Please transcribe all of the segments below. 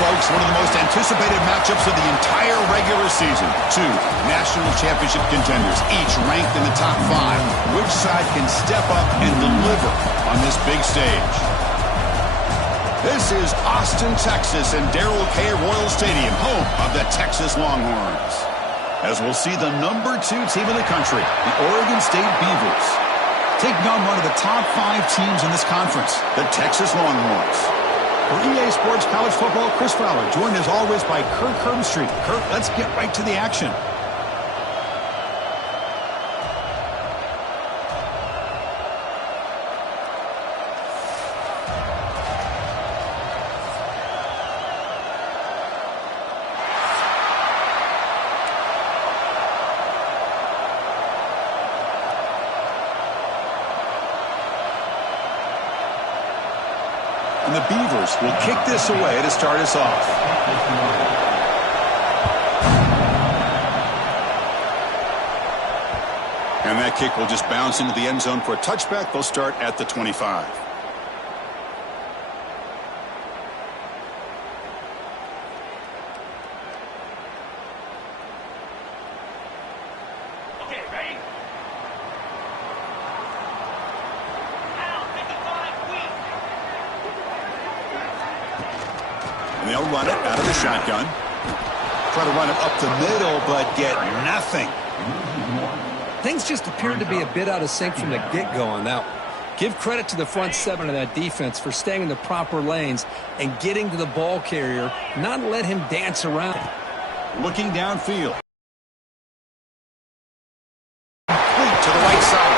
folks, one of the most anticipated matchups of the entire regular season. Two national championship contenders, each ranked in the top 5. Which side can step up and deliver on this big stage? This is Austin, Texas, and Darrell K. Royal Stadium, home of the Texas Longhorns. As we'll see the number 2 team in the country, the Oregon State Beavers, taking on one of the top 5 teams in this conference, the Texas Longhorns. For EA Sports College Football, Chris Fowler, joined as always by Kirk Herbstreit. Kirk, let's get right to the action. And the Beavers will kick this away to start us off. And that kick will just bounce into the end zone for a touchback. They'll start at the 25. And they'll run it out of the shotgun. Try to run it up the middle, but get nothing. Things just appeared to be a bit out of sync from the get-go on that one. Give credit to the front 7 of that defense for staying in the proper lanes and getting to the ball carrier, not let him dance around. Looking downfield. Complete to the right side.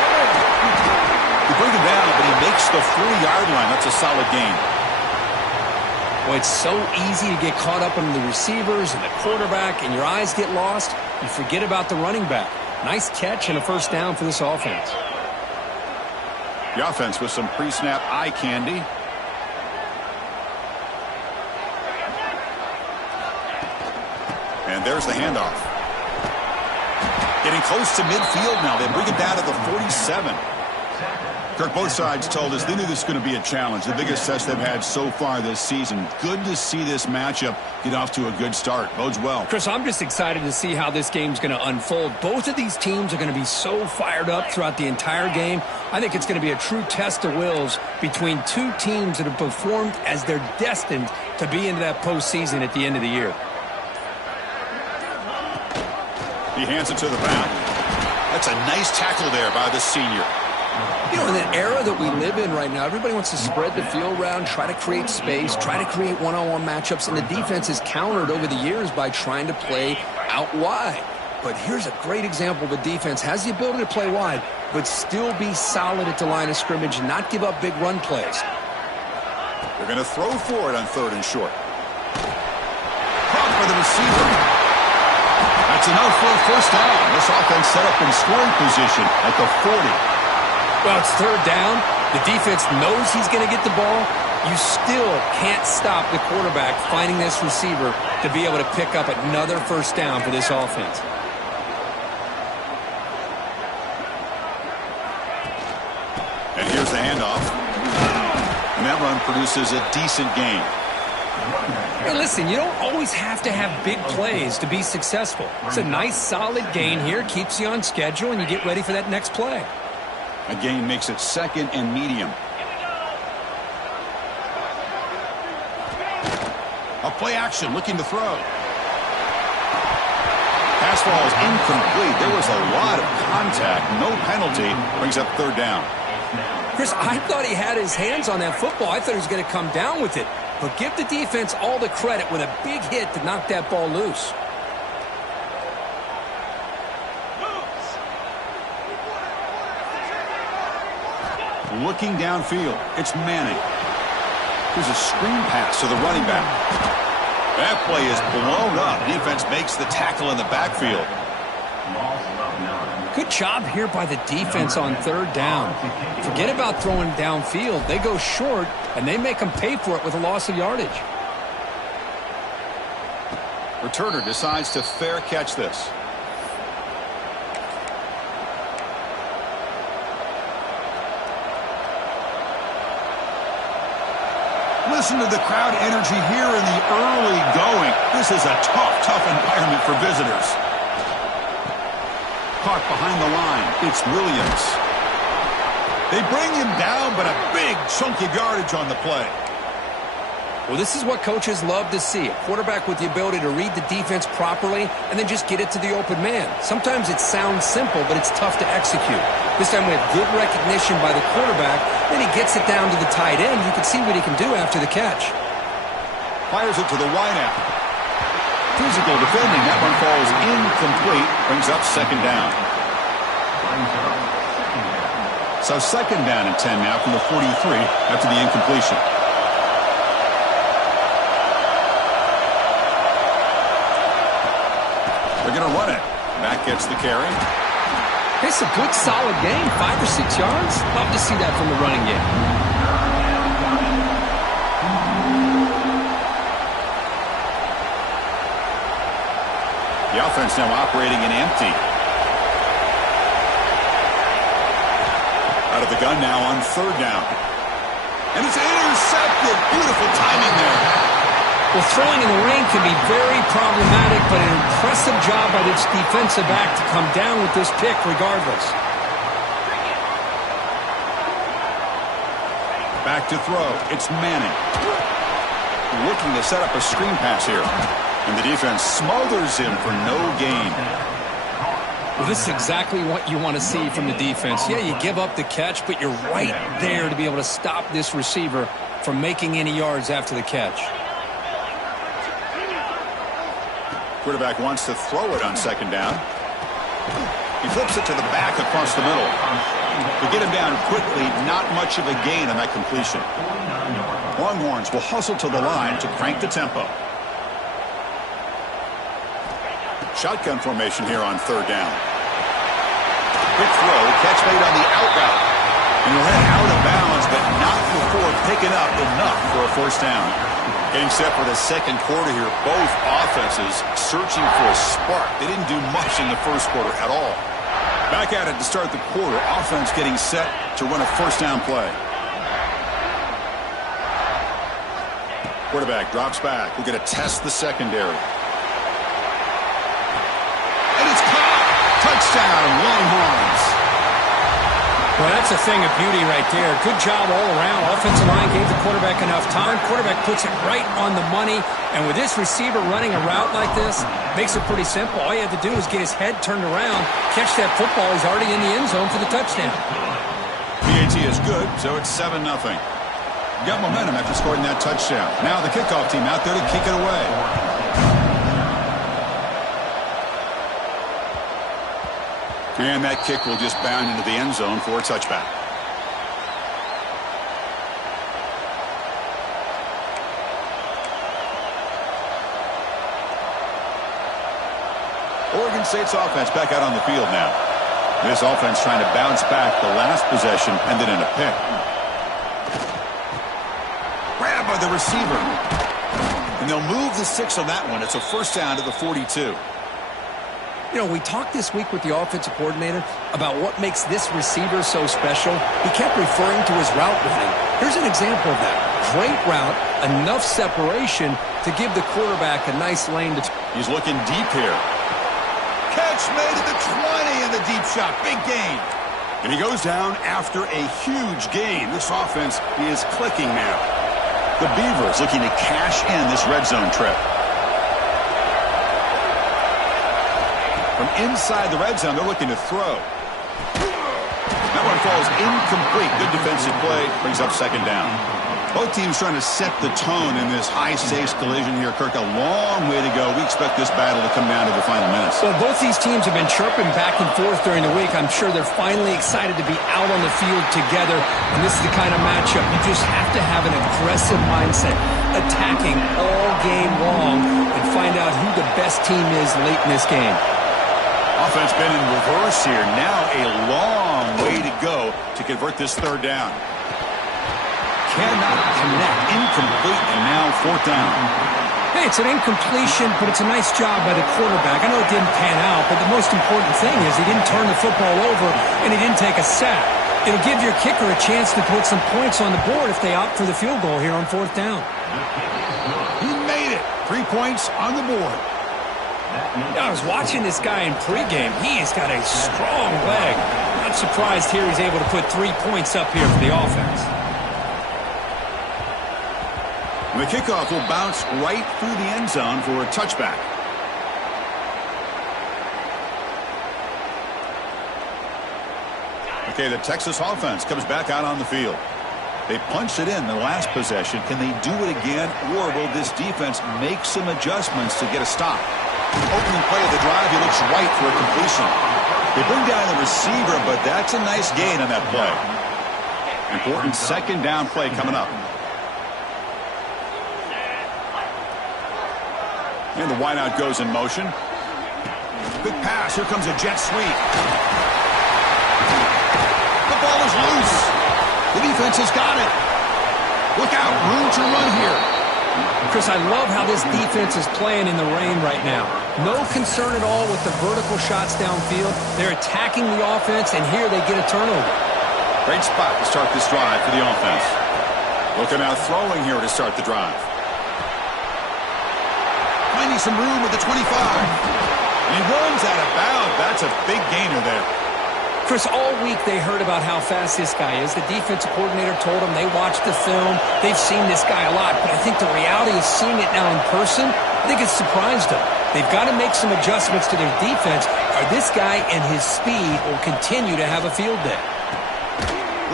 He brings him down, but he makes the 40-yard line. That's a solid gain. Well, it's so easy to get caught up in the receivers and the quarterback, and your eyes get lost. You forget about the running back. Nice catch and a first down for this offense. The offense with some pre-snap eye candy. And there's the handoff. Getting close to midfield now. They bring it down to the 47. Kirk, both sides told us they knew this was going to be a challenge. The biggest test they've had so far this season. Good to see this matchup get off to a good start. Bodes well. Chris, I'm just excited to see how this game's going to unfold. Both of these teams are going to be so fired up throughout the entire game. I think it's going to be a true test of wills between two teams that have performed as they're destined to be into that postseason at the end of the year. He hands it to the back. That's a nice tackle there by the senior. You know, in the era that we live in right now, everybody wants to spread the field around, try to create space, try to create one-on-one matchups, and the defense is countered over the years by trying to play out wide. But here's a great example of a defense has the ability to play wide, but still be solid at the line of scrimmage and not give up big run plays. They're going to throw for it on 3rd and short. Caught for the receiver. That's enough for a first down. This offense set up in scoring position at the 40. Well, it's 3rd down. The defense knows he's going to get the ball. You still can't stop the quarterback finding this receiver to be able to pick up another first down for this offense. And here's the handoff. And that run produces a decent gain. Hey, listen, you don't always have to have big plays to be successful. It's a nice, solid gain here. Keeps you on schedule, and you get ready for that next play. A gain makes it 2nd and medium. A play action looking to throw. Pass ball is incomplete. There was a lot of contact. No penalty. Brings up 3rd down. Chris, I thought he had his hands on that football. I thought he was going to come down with it. But give the defense all the credit with a big hit to knock that ball loose. Looking downfield, it's Manning. Here's a screen pass to the running back. That play is blown up. Defense makes the tackle in the backfield. Good job here by the defense on 3rd down. Forget about throwing downfield. They go short, and they make them pay for it with a loss of yardage. Returner decides to fair catch this. Listen to the crowd energy here in the early going. This is a tough environment for visitors. Caught behind the line. It's Williams. They bring him down, but a big chunk of yardage on the play. Well, this is what coaches love to see. A quarterback with the ability to read the defense properly and then just get it to the open man. Sometimes it sounds simple, but it's tough to execute. This time we have good recognition by the quarterback. Then he gets it down to the tight end. You can see what he can do after the catch. Fires it to the wideout. Physical defending. That one falls incomplete. Brings up second down. So second down and 10 now from the 43 after the incompletion. They're going to run it. Back gets the carry. It's a good, solid game. 5 or 6 yards. Love to see that from the running game. The offense now operating in empty. Out of the gun now on third down. And it's intercepted. Beautiful timing there. Well, throwing in the rain can be very problematic, but an impressive job by this defensive back to come down with this pick regardless. Back to throw. It's Manning. Looking to set up a screen pass here. And the defense smothers him for no gain. Well, this is exactly what you want to see from the defense. Yeah, you give up the catch, but you're right there to be able to stop this receiver from making any yards after the catch. Quarterback wants to throw it on second down. He flips it to the back across the middle. To get him down quickly, not much of a gain on that completion. Longhorns will hustle to the line to crank the tempo. Shotgun formation here on third down. Quick throw, catch made on the out route. And he'll head out of bounds, but not before picking up enough for a first down. Getting set for the second quarter here. Both offenses searching for a spark. They didn't do much in the first quarter at all. Back at it to start the quarter. Offense getting set to run a first down play. Quarterback drops back. We're going to test the secondary. And it's caught. Touchdown, Longhorns. Well, that's a thing of beauty right there. Good job all around. Offensive line gave the quarterback enough time. Quarterback puts it right on the money. And with this receiver running a route like this, makes it pretty simple. All you have to do is get his head turned around, catch that football. He's already in the end zone for the touchdown. PAT is good, so it's 7-0. Got momentum after scoring that touchdown. Now the kickoff team out there to kick it away. And that kick will just bound into the end zone for a touchback. Oregon State's offense back out on the field now. This offense trying to bounce back the last possession, ended in a pick. Grabbed by the receiver. And they'll move the 6 on that one. It's a first down to the 42. You know, we talked this week with the offensive coordinator about what makes this receiver so special. He kept referring to his route running. Here's an example of that. Great route, enough separation to give the quarterback a nice lane to... He's looking deep here. Catch made at the 20 in the deep shot. Big gain. And he goes down after a huge gain. This offense is clicking now. The Beavers looking to cash in this red zone trip. From inside the red zone, they're looking to throw. That one falls incomplete. Good defensive play. Brings up second down. Both teams trying to set the tone in this high-stakes collision here. Kirk, a long way to go. We expect this battle to come down to the final minutes. Well, both these teams have been chirping back and forth during the week. I'm sure they're finally excited to be out on the field together. And this is the kind of matchup you just have to have an aggressive mindset, attacking all game long and find out who the best team is late in this game. Offense been in reverse here. Now a long way to go to convert this third down. Cannot connect. Incomplete, and now fourth down. Hey, it's an incompletion, but it's a nice job by the quarterback. I know it didn't pan out, but the most important thing is he didn't turn the football over and he didn't take a sack. It'll give your kicker a chance to put some points on the board if they opt for the field goal here on 4th down. He made it. 3 points on the board. I was watching this guy in pregame. He has got a strong leg. Not surprised here he's able to put 3 points up here for the offense. And the kickoff will bounce right through the end zone for a touchback. Okay, the Texas offense comes back out on the field. They punched it in the last possession. Can they do it again, or will this defense make some adjustments to get a stop? Opening play of the drive, he looks right for a completion. They bring down the receiver, but that's a nice gain on that play. Important 2nd down play coming up. And the wideout goes in motion. Quick pass. Here comes a jet sweep. The ball is loose. The defense has got it. Look out. Room to run here. Chris, I love how this defense is playing in the rain right now. No concern at all with the vertical shots downfield. They're attacking the offense, and here they get a turnover. Great spot to start this drive for the offense. Looking out throwing here to start the drive. Finding some room with the 25. And he runs out of bounds. That's a big gainer there. Chris, all week they heard about how fast this guy is. The defensive coordinator told them they watched the film. They've seen this guy a lot. But I think the reality of seeing it now in person, I think it's surprised them. They've got to make some adjustments to their defense, or this guy and his speed will continue to have a field day.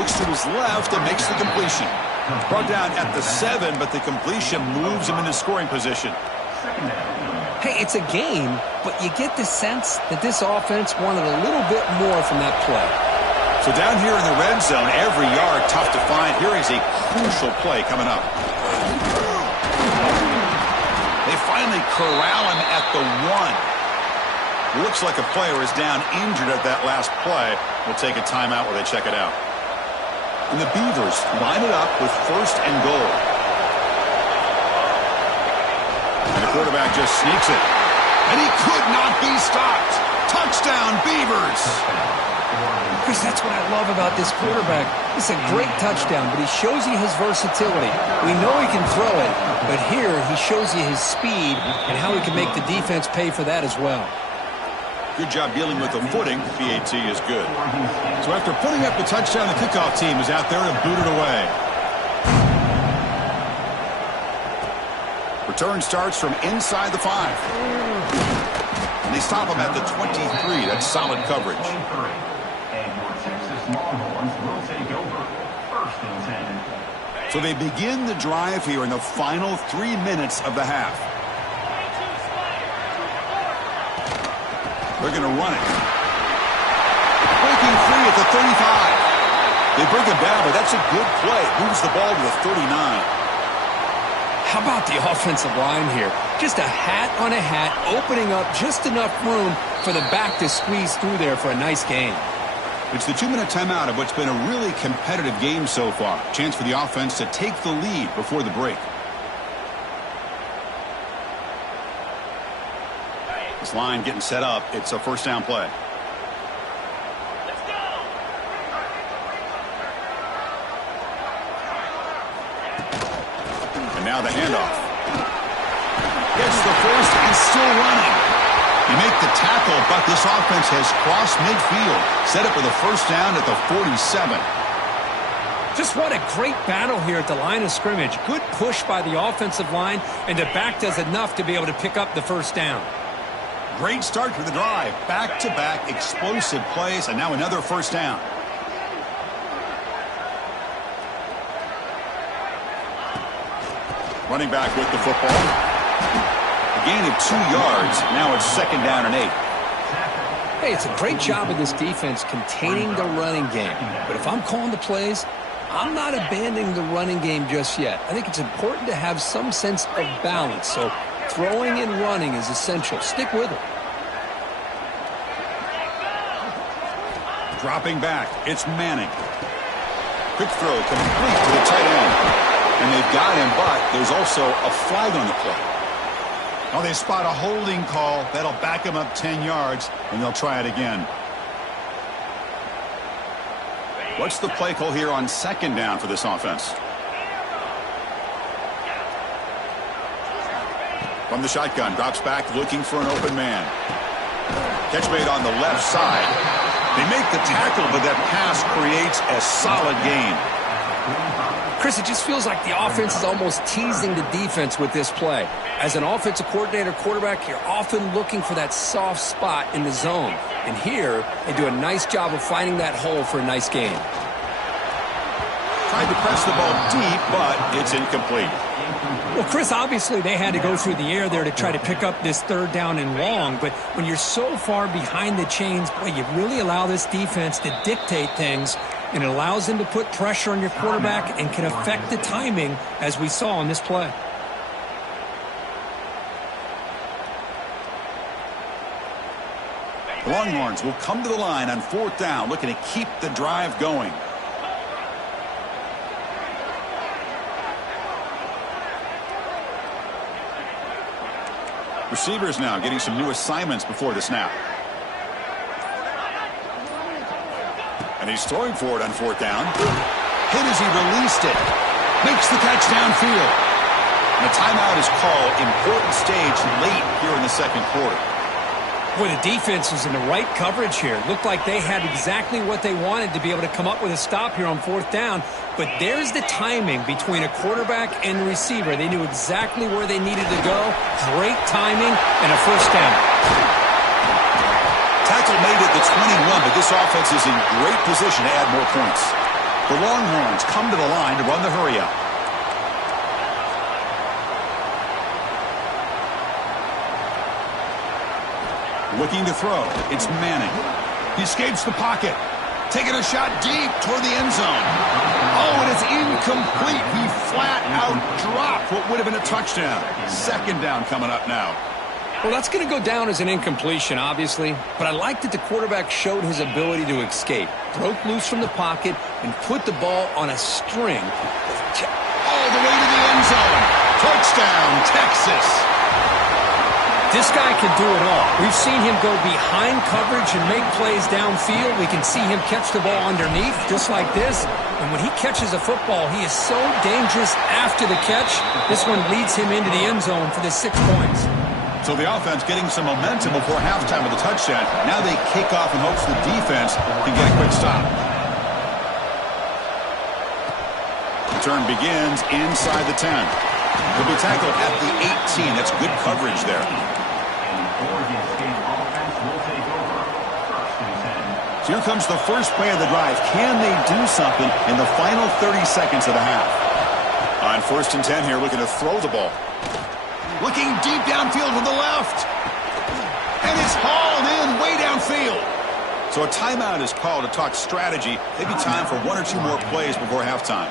Looks to his left and makes the completion. Brought down at the 7, but the completion moves him into scoring position. Hey, it's a game, but you get the sense that this offense wanted a little bit more from that play. So down here in the red zone, every yard tough to find. Here is a crucial play coming up. They finally corral him at the 1. Looks like a player is down injured at that last play. We'll take a timeout while they check it out. And the Beavers line it up with 1st and goal. And the quarterback just sneaks it. And he could not be stopped. Touchdown, Beavers. Chris, that's what I love about this quarterback. It's a great touchdown, but he shows you his versatility. We know he can throw it, but here he shows you his speed and how he can make the defense pay for that as well. Good job dealing with the footing. PAT is good. So after putting up the touchdown, the kickoff team is out there to boot it away. Return starts from inside the 5. And they stop him at the 23. That's solid coverage. So they begin the drive here in the final 3 minutes of the half. They're going to run it. Breaking free at the 35. They break him down, but that's a good play. Moves the ball to the 39. How about the offensive line here? Just a hat on a hat, opening up just enough room for the back to squeeze through there for a nice gain. It's the 2-minute timeout of what's been a really competitive game so far. Chance for the offense to take the lead before the break. This line getting set up. It's a 1st down play. And now the handoff. Gets the first and still running. You make the tackle, but this offense has crossed midfield. Set up for the 1st down at the 47. Just what a great battle here at the line of scrimmage. Good push by the offensive line, and the back does enough to be able to pick up the 1st down. Great start for the drive. Back-to-back explosive plays, and now another 1st down. Running back with the football. A gain of 2 yards. Now it's 2nd down and 8. Hey, it's a great job of this defense containing the running game. But if I'm calling the plays, I'm not abandoning the running game just yet. I think it's important to have some sense of balance. So throwing and running is essential. Stick with it. Dropping back. It's Manning. Quick throw complete to the tight end. And they've got him, but there's also a flag on the play. Oh, they spot a holding call. That'll back him up 10 yards, and they'll try it again. What's the play call here on second down for this offense? From the shotgun, drops back looking for an open man. Catch made on the left side. They make the tackle, but that pass creates a solid gain. Chris, it just feels like the offense is almost teasing the defense with this play. As an offensive coordinator, quarterback, you're often looking for that soft spot in the zone. And here, they do a nice job of finding that hole for a nice gain. Tried to press the ball deep, but it's incomplete. Well, Chris, obviously they had to go through the air there to try to pick up this third down and long, but when you're so far behind the chains, boy, you really allow this defense to dictate things, and it allows them to put pressure on your quarterback and can affect the timing, as we saw on this play. Longhorns will come to the line on fourth down, looking to keep the drive going. Receivers now getting some new assignments before the snap. And he's throwing for it on fourth down. Hit as he released it. Makes the catch downfield. And a timeout is called. Important stage late here in the second quarter. Boy, the defense was in the right coverage here. Looked like they had exactly what they wanted to be able to come up with a stop here on fourth down. But there's the timing between a quarterback and the receiver. They knew exactly where they needed to go. Great timing and a first down. Tackle made at the 21, but this offense is in great position to add more points. The Longhorns come to the line to run the hurry-up. Looking to throw. It's Manning. He escapes the pocket. Taking a shot deep toward the end zone. Oh, and it's incomplete. He flat out dropped what would have been a touchdown. Second down coming up now. Well, that's going to go down as an incompletion, obviously. But I like that the quarterback showed his ability to escape. Broke loose from the pocket and put the ball on a string. All the way to the end zone. Touchdown, Texas. This guy can do it all. We've seen him go behind coverage and make plays downfield. We can see him catch the ball underneath, just like this. And when he catches a football, he is so dangerous after the catch. This one leads him into the end zone for the 6 points. So the offense getting some momentum before halftime with the touchdown. Now they kick off in hopes the defense can get a quick stop. Return begins inside the 10. He'll be tackled at the 18. That's good coverage there. So here comes the first play of the drive. Can they do something in the final 30 seconds of the half? On first and 10 here, looking to throw the ball. Looking deep downfield to the left. And it's hauled in way downfield. So a timeout is called to talk strategy. Maybe time for one or two more plays before halftime.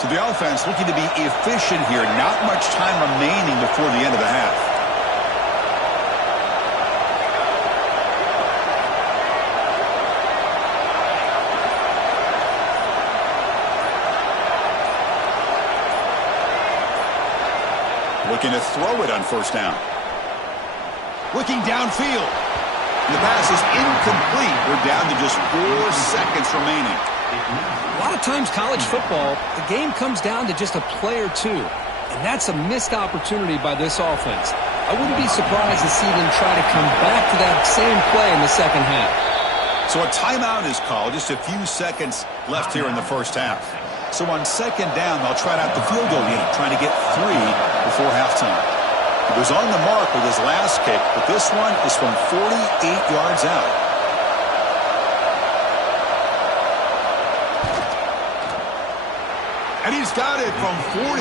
So the offense looking to be efficient here. Not much time remaining before the end of the half. Looking to throw it on first down. Looking downfield. And the pass is incomplete. We're down to just 4 seconds remaining. A lot of times college football, the game comes down to just a play or two. And that's a missed opportunity by this offense. I wouldn't be surprised to see them try to come back to that same play in the second half. So a timeout is called. Just a few seconds left here in the first half. So on second down, they'll try out the field goal unit, trying to get 3 before halftime. He was on the mark with his last kick, but this one is from 48 yards out. And he's got it from 48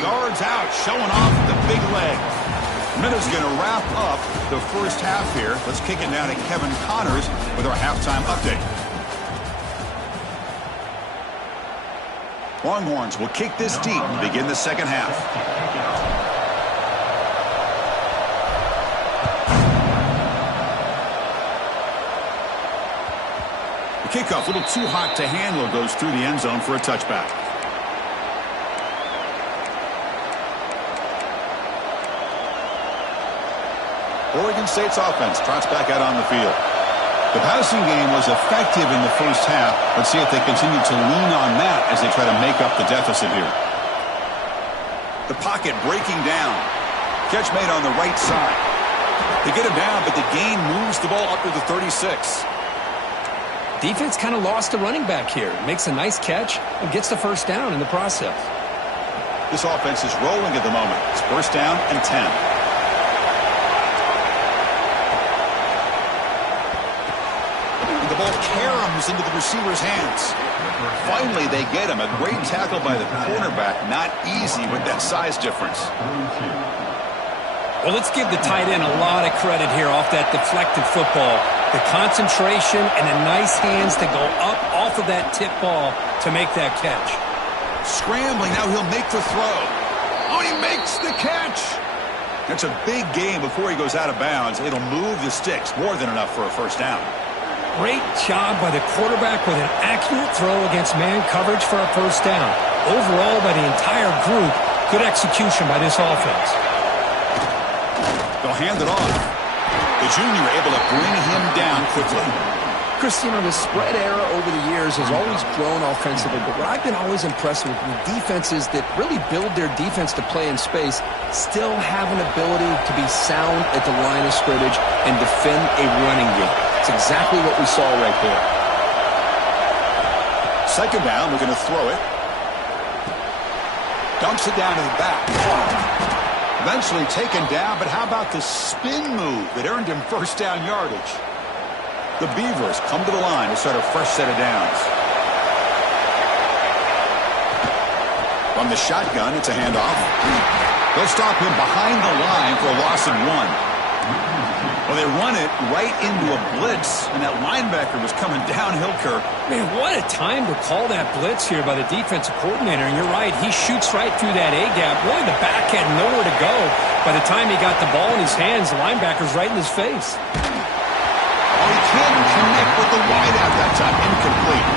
yards out, showing off the big leg. Minutes going to wrap up the first half here. Let's kick it down to Kevin Connors with our halftime update. Longhorns will kick this deep to begin the second half. The kickoff, a little too hot to handle, goes through the end zone for a touchback. Oregon State's offense trots back out on the field. The passing game was effective in the first half. Let's see if they continue to lean on that as they try to make up the deficit here. The pocket breaking down. Catch made on the right side. They get him down, but the gain moves the ball up to the 36. Defense kind of lost a running back here. Makes a nice catch and gets the first down in the process. This offense is rolling at the moment. It's first down and 10. The ball caroms into the receiver's hands. Finally, they get him. A great tackle by the cornerback. Not easy with that size difference. Well, let's give the tight end a lot of credit here off that deflected football. The concentration and the nice hands to go up off of that tip ball to make that catch. Scrambling, now he'll make the throw. Oh, he makes the catch. That's a big gain before he goes out of bounds. It'll move the sticks, more than enough for a first down. Great job by the quarterback with an accurate throw against man coverage for a first down. Overall, by the entire group, good execution by this offense. They'll hand it off. The junior able to bring him down quickly. Chris, you know, the spread era over the years has always grown offensively, but what I've been always impressed with defenses that really build their defense to play in space still have an ability to be sound at the line of scrimmage and defend a running game. It's exactly what we saw right there. Second down, we're going to throw it. Dumps it down to the back. Eventually taken down, but how about the spin move that earned him first down yardage? The Beavers come to the line to start a fresh set of downs. From the shotgun, it's a handoff. They'll stop him behind the line for a loss of 1. Well, they run it right into a blitz, and that linebacker was coming downhill, Kirk. Man, what a time to call that blitz here by the defensive coordinator. And you're right, he shoots right through that A-gap. Really, the back had nowhere to go. By the time he got the ball in his hands, the linebacker's right in his face. Oh, he can't connect with the wideout that time. Incomplete.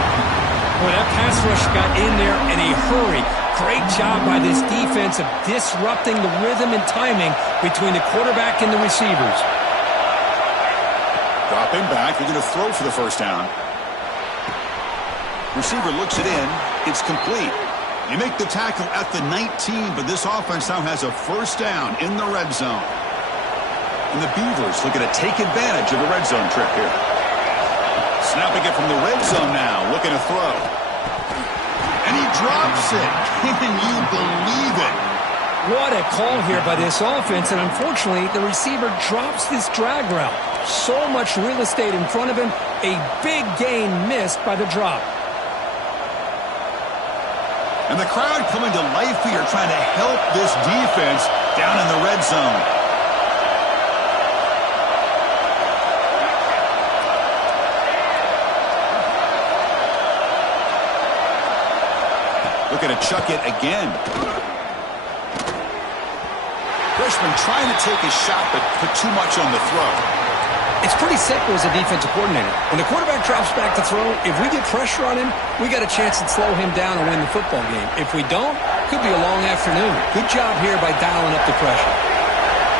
Boy, that pass rush got in there in a hurry. Great job by this defense of disrupting the rhythm and timing between the quarterback and the receivers. Dropping back, they're going to throw for the first down. Receiver looks it in. It's complete. You make the tackle at the 19, but this offense now has a first down in the red zone. And the Beavers looking to take advantage of the red zone trip here. Snapping it from the red zone now, looking to throw. And he drops it. Can you believe it? What a call here by this offense, and unfortunately, the receiver drops this drag route. So much real estate in front of him, a big gain missed by the drop. And the crowd coming to life here, trying to help this defense down in the red zone. Looking to chuck it again. Freshman trying to take a shot, but put too much on the throw. It's pretty simple as a defensive coordinator. When the quarterback drops back to throw, if we get pressure on him, we got a chance to slow him down and win the football game. If we don't, could be a long afternoon. Good job here by dialing up the pressure.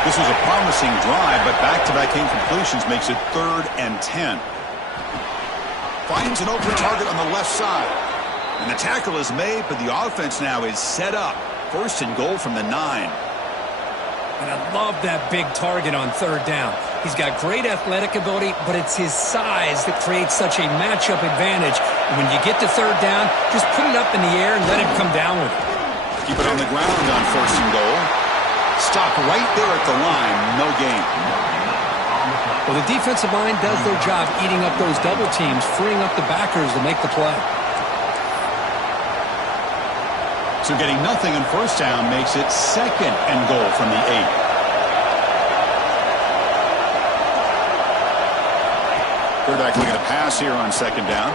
This was a promising drive, but back-to-back incompletions makes it 3rd and 10. Finds an open target on the left side. And the tackle is made, but the offense now is set up. 1st and goal from the 9. And I love that big target on 3rd down. He's got great athletic ability, but it's his size that creates such a matchup advantage. And when you get to 3rd down, just put it up in the air and let him come down with it. Keep it on the ground on 1st and goal. Stop right there at the line. No gain. Well, the defensive line does their job eating up those double teams, freeing up the backers to make the play. So getting nothing in 1st down makes it 2nd and goal from the 8. Quarterback looking to pass here on 2nd down.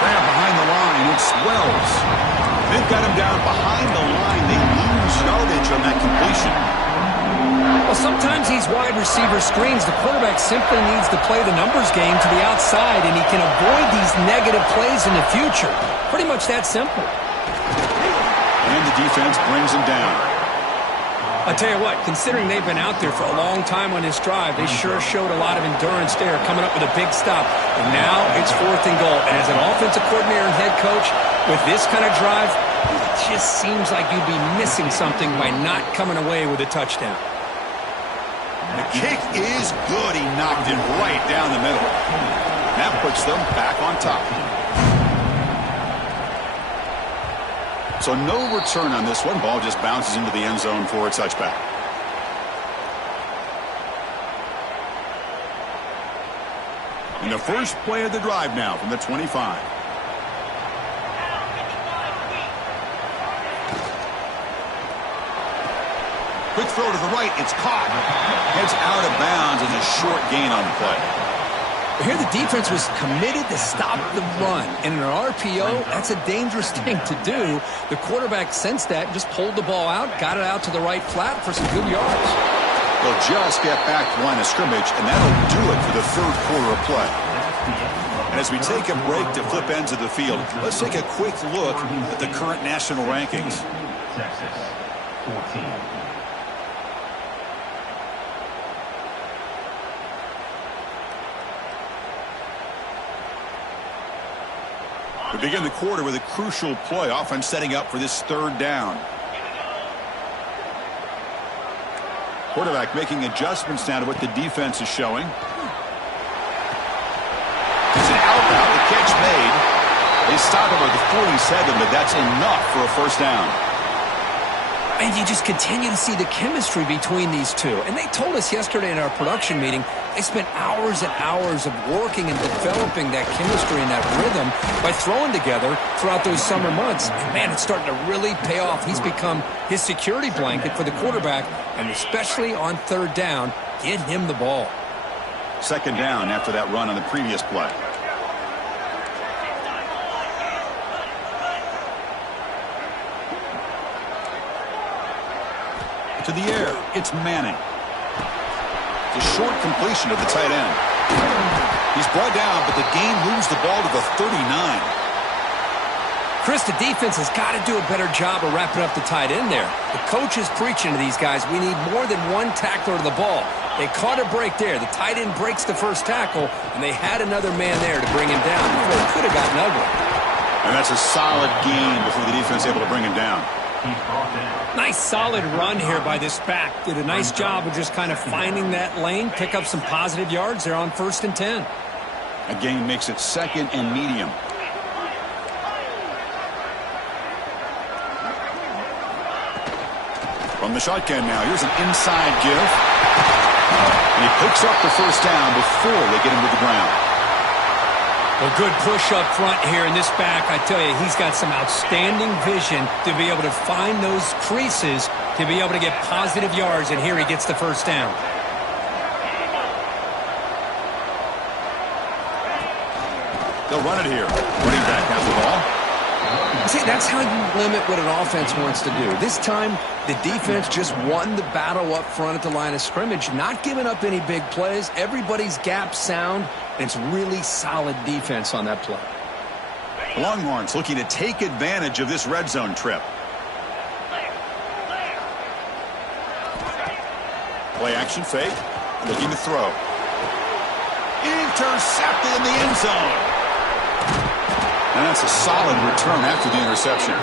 Grab behind the line. It's Wells. They've got him down behind the line. They lose yardage on that completion. Well, sometimes these wide receiver screens, the quarterback simply needs to play the numbers game to the outside, and he can avoid these negative plays in the future. Pretty much that simple. And the defense brings him down. I'll tell you what, considering they've been out there for a long time on this drive, they sure showed a lot of endurance there, coming up with a big stop. And now it's 4th and goal. And as an offensive coordinator and head coach, with this kind of drive, it just seems like you'd be missing something by not coming away with a touchdown. The kick is good. He knocked it right down the middle. That puts them back on top. So no return on this one. Ball just bounces into the end zone for a touchback. And the first play of the drive now from the 25. Quick throw to the right. It's caught. Heads out of bounds and a short gain on the play. Here the defense was committed to stop the run. And in an RPO, that's a dangerous thing to do. The quarterback sensed that and just pulled the ball out, got it out to the right flat for some good yards. They'll just get back to line of scrimmage, and that'll do it for the third quarter of play. And as we take a break to flip ends of the field, let's take a quick look at the current national rankings. Texas, 14. We begin the quarter with a crucial play. Offense setting up for this third down. Quarterback making adjustments now to what the defense is showing. It's an out route. The catch made. They stop him at the 47, but that's enough for a first down. And you just continue to see the chemistry between these two. And they told us yesterday in our production meeting, they spent hours and hours of working and developing that chemistry and that rhythm by throwing together throughout those summer months. And, man, it's starting to really pay off. He's become his security blanket for the quarterback, and especially on third down, get him the ball. Second down after that run on the previous play. To the air, it's Manning. The short completion of the tight end. He's brought down, but the gain moves the ball to the 39. Chris, the defense has got to do a better job of wrapping up the tight end there. The coach is preaching to these guys, we need more than one tackler to the ball. They caught a break there. The tight end breaks the first tackle, and they had another man there to bring him down. It could have gotten ugly. And that's a solid gain before the defense able to bring him down. Nice solid run here by this back. Did a nice job of just kind of finding that lane, pick up some positive yards there on 1st and 10. A gain makes it 2nd and medium. From the shotgun now, here's an inside give. And he picks up the first down before they get him to the ground. A good push up front here in this back. I tell you, he's got some outstanding vision to be able to find those creases, to be able to get positive yards, and here he gets the first down. They'll run it here. Running back has the ball. See, that's how you limit what an offense wants to do. This time, the defense just won the battle up front at the line of scrimmage, not giving up any big plays. Everybody's gap sound, and it's really solid defense on that play. Longhorns looking to take advantage of this red zone trip. Play action fake. Looking to throw. Intercepted in the end zone. And that's a solid return after the interception.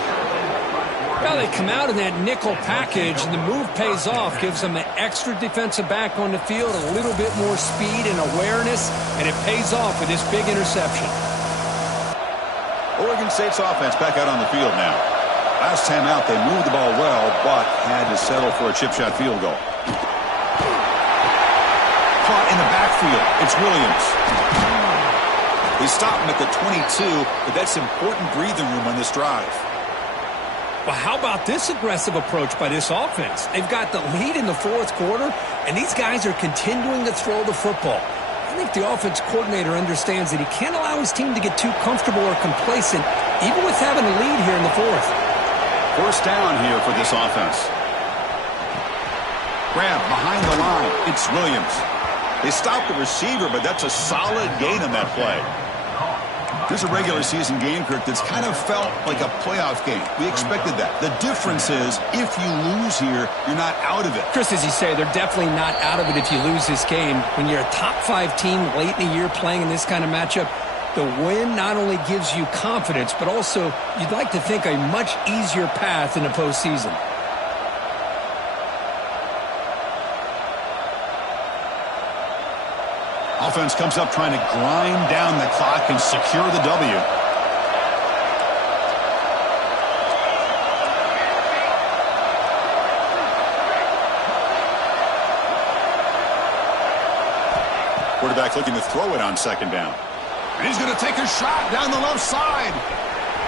Well, they come out in that nickel package, and the move pays off, gives them an extra defensive back on the field, a little bit more speed and awareness, and it pays off with this big interception. Oregon State's offense back out on the field now. Last time out, they moved the ball well, but had to settle for a chip shot field goal. Caught in the backfield. It's Williams. They stop him at the 22, but that's important breathing room on this drive. Well, how about this aggressive approach by this offense? They've got the lead in the 4th quarter, and these guys are continuing to throw the football. I think the offense coordinator understands that he can't allow his team to get too comfortable or complacent, even with having a lead here in the 4th. First down here for this offense. Grab behind the line. It's Williams. They stopped the receiver, but that's a solid gain on that play. Here's a regular season game, Kirk, that's kind of felt like a playoff game. We expected that. The difference is, if you lose here, you're not out of it. Chris, as you say, they're definitely not out of it if you lose this game. When you're a top-5 team late in the year playing in this kind of matchup, the win not only gives you confidence, but also you'd like to think a much easier path in the postseason. Offense comes up trying to grind down the clock and secure the W. Quarterback looking to throw it on second down. And he's going to take a shot down the left side.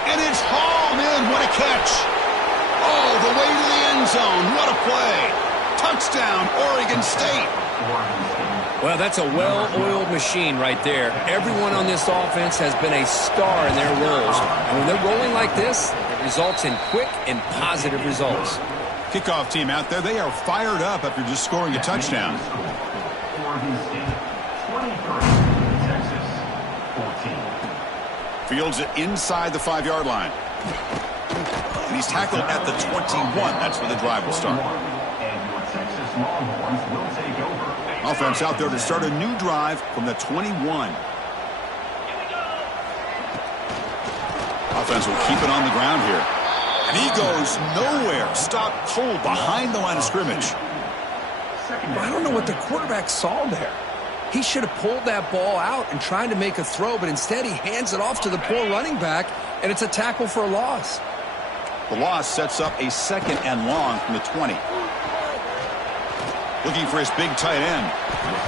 And it's hauled in. What a catch. Oh, the way to the end zone. What a play. Touchdown, Oregon State. Well, that's a well-oiled machine right there. Everyone on this offense has been a star in their roles. And when they're rolling like this, it results in quick and positive results. Kickoff team out there, they are fired up after just scoring a touchdown. Oregon State 23, Texas 14. Fields it inside the 5-yard line. And he's tackled at the 21. That's where the drive will start. And your Texas Longhorns will take over. Offense out there to start a new drive from the 21. Offense will keep it on the ground here. And he goes nowhere. Stop cold behind the line of scrimmage. I don't know what the quarterback saw there. He should have pulled that ball out and tried to make a throw, but instead he hands it off to the poor running back, and it's a tackle for a loss. The loss sets up a 2nd and long from the 20. Looking for his big tight end.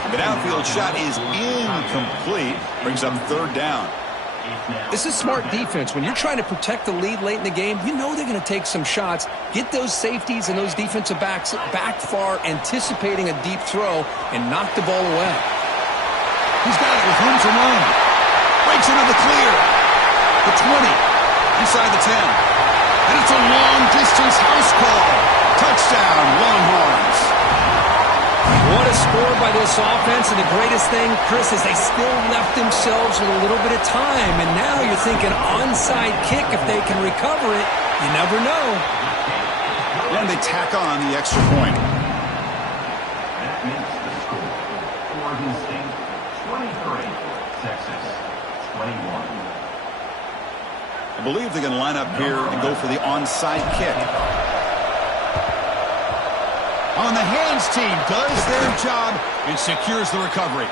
The downfield shot is incomplete. Brings up 3rd down. This is smart defense. When you're trying to protect the lead late in the game, you know they're going to take some shots, get those safeties and those defensive backs back far, anticipating a deep throw, and knock the ball away. He's got it with room to run. Breaks into the clear. The 20. Inside the 10. And it's a long-distance house call. Touchdown, Longhorns. What a score by this offense, and the greatest thing, Chris, is they still left themselves with a little bit of time, and now you're thinking onside kick if they can recover it. You never know. And they tack on the extra point. That makes the score. Oregon State 23, Texas 21. I believe they're going to line up here and go for the onside kick. On the hands team does their job and secures the recovery.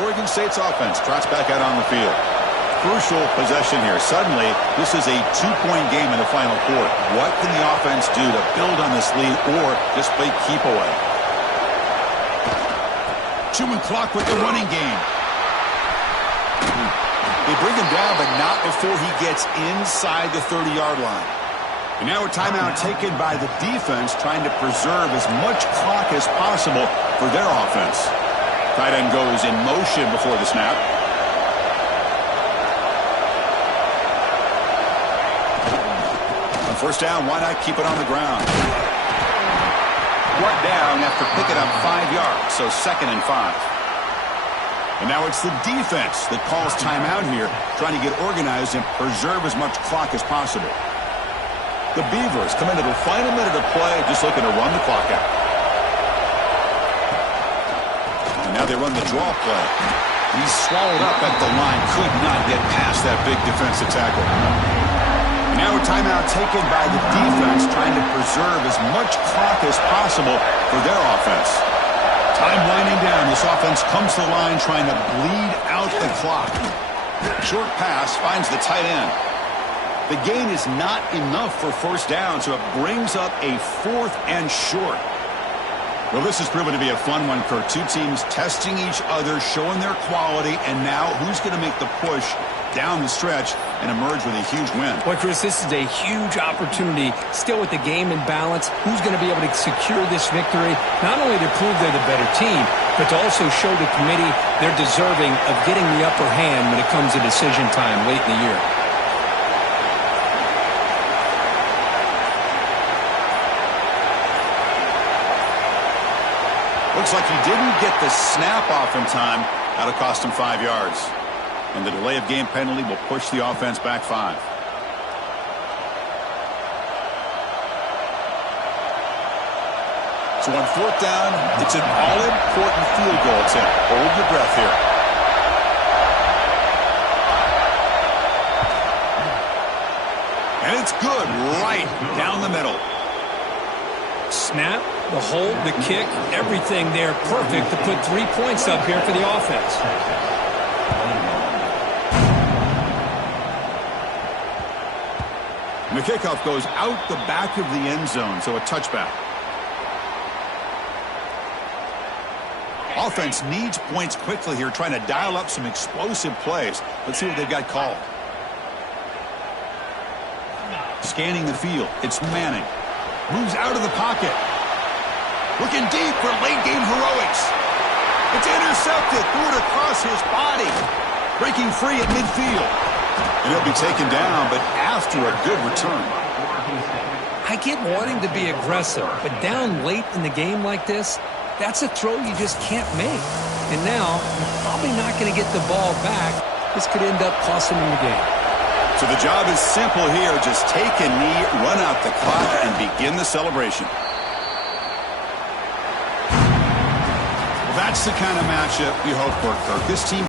Oregon State's offense trots back out on the field. Crucial possession here. Suddenly, this is a 2-point game in the final quarter. What can the offense do to build on this lead or just play keep away? Chewing clock with the running game. They bring him down, but not before he gets inside the 30-yard line. And now a timeout taken by the defense, trying to preserve as much clock as possible for their offense. Tight end goes in motion before the snap. On 1st down, why not keep it on the ground? Brought down after picking up 5 yards, so 2nd and 5. And now it's the defense that calls timeout here, trying to get organized and preserve as much clock as possible. The Beavers come into the final minute of play, just looking to run the clock out. And now they run the draw play. He's swallowed up at the line, could not get past that big defensive tackle. And now a timeout taken by the defense, trying to preserve as much clock as possible for their offense. Time winding down. This offense comes to the line trying to bleed out the clock. Short pass finds the tight end. The gain is not enough for 1st down, so it brings up a 4th and short. Well, this has proven to be a fun one, Kurt. Two teams testing each other, showing their quality, and now who's going to make the push down the stretch and emerge with a huge win. Boy, Chris, this is a huge opportunity. Still with the game in balance, who's going to be able to secure this victory, not only to prove they're the better team, but to also show the committee they're deserving of getting the upper hand when it comes to decision time late in the year. Looks Looks like he didn't get the snap off in time. That'll cost him 5 yards. And the delay of game penalty will push the offense back 5. So on 4th down, it's an all-important field goal attempt. Hold your breath here. And it's good right down the middle. Snap, the hold, the kick, everything there perfect to put 3 points up here for the offense. And the kickoff goes out the back of the end zone, so a touchback. Offense needs points quickly here, trying to dial up some explosive plays. Let's see what they've got called. Scanning the field, it's Manning. Moves out of the pocket. Looking deep for late-game heroics. It's intercepted. Threw it across his body. Breaking free at midfield. And he'll be taken down, but after a good return. I get wanting to be aggressive, but down late in the game like this, that's a throw you just can't make. And now, you're probably not going to get the ball back. This could end up costing him the game. So the job is simple here. Just take a knee, run out the clock, and begin the celebration. Well, that's the kind of matchup we hope for, Kirk. This team